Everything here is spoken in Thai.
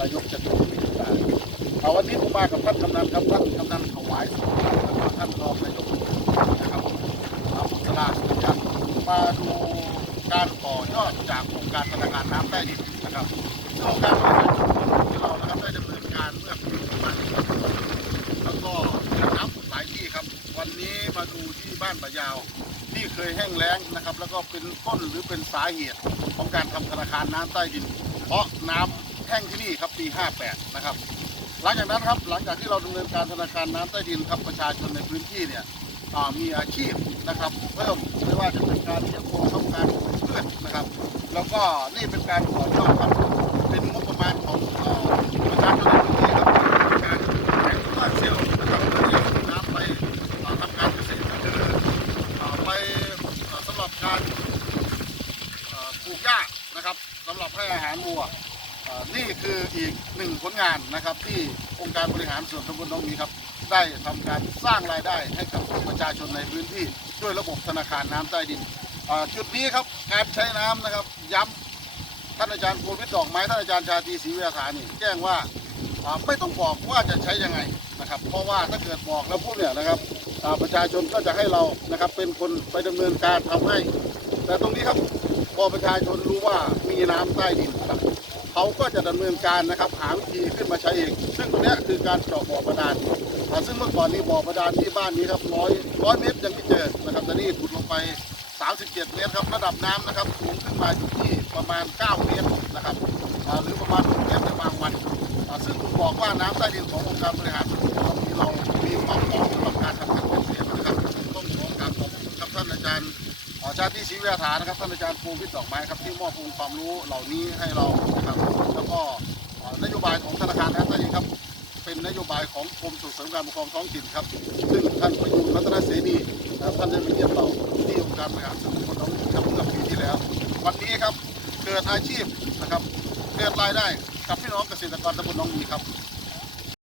นายกจะต้องมากับท่านกำนันครับท่านกำนันถวายสุขแล้วก็ท่านรองนายกนะครับอาบุษราสุริยันมาดูการต่อยอดจากโครงการธนาคารน้ำใต้ดินนะครับโครงการที่เรานะครับได้ดำเนินการเมื่อปีประมาณแล้วก็นับหลายที่ครับ วันนี้มาดูที่บ้านปะยาวที่เคยแห้งแล้งนะครับ แล้วก็เป็นต้นหรือเป็นสาเหตุของการทำธนาคารน้ำใต้ดิน เพราะน้ำ แห้งที่นี่ครับปี 58 นะครับ หลังจากนั้นครับหลังจากที่เราดำเนินการธนาคารน้ำใต้ดินครับประชาชนในพื้นที่เนี่ยมีอาชีพนะครับเพิ่มไม่ว่าจะเป็นการเลี้ยงโคทำการปลูกพืชนะครับ แล้วก็นี่เป็นการต่อยอดครับเป็นงบประมาณของประชาชนในพื้นที่ครับการแข่งขันเซลล์นะครับเพื่อที่จะน้ำไปทำการเกษตรไปสำหรับการปลูกหญ้านะครับสำหรับให้อาหารวัว นี่คืออีกหนึ่งผลงานนะครับที่องค์การบริหารส่วนตำบลหนองมีครับ ได้ทำการสร้างรายได้ให้กับประชาชนในพื้นที่ด้วยระบบธนาคารน้ำใต้ดินจุดนี้ครับการใช้น้ำนะครับย้ำท่านอาจารย์โควิดดอกไม้ท่านอาจารย์ชาตรีศรีเวชานี่แจ้งว่าไม่ต้องบอกว่าจะใช้ยังไงนะครับ เพราะว่าถ้าเกิดบอกแล้วพวกเนี่ยนะครับประชาชนก็จะให้เรานะครับเป็นคนไปดำเนินการทำให้ แต่ตรงนี้ครับพอประชาชนรู้ว่ามีน้ำใต้ดินครับ เขาก็จะดำเนินการนะครับหาวิธีขึ้นมาใช้เอง ซึ่งตรงนี้คือการเจาะบ่อบาดาลซึ่งเมื่อก่อนนี้บ่อบาดาลที่บ้านนี้ครับร้อยร้อยเมตรยังไม่เจอนะครับแต่นี่ขุดลงไป 37 เมตรครับระดับน้ำนะครับสูงขึ้นมาอยู่ที่ประมาณ 9 เมตรนะครับหรือประมาณ6เมตรในบางวัน ซึ่งผมบอกว่าน้ำใต้ดินขององค์การบริหารส่วนตำบลที่เรามีความพร้อม ขอชาติศรีวิทยานะครับท่านอาจารย์ภูวิทย์ดอกไม้ครับที่มอบองค์ความรู้เหล่านี้ให้เรานะครับแล้วก็นโยบายของธนาคารนั้นเองครับ เป็นนโยบายของกรมส่งเสริมการปกครองท้องถิ่นครับ ซึ่งท่านประยุทธ์รัตนเสนีครับท่านได้มาเยี่ยมเราที่องค์การบริหารส่วนตำบลหนองบัวครับเมื่อปีที่แล้ว วันนี้ครับเกิดอาชีพนะครับเกิดรายได้กับพี่น้องเกษตรกรตำบลหนองมีครับ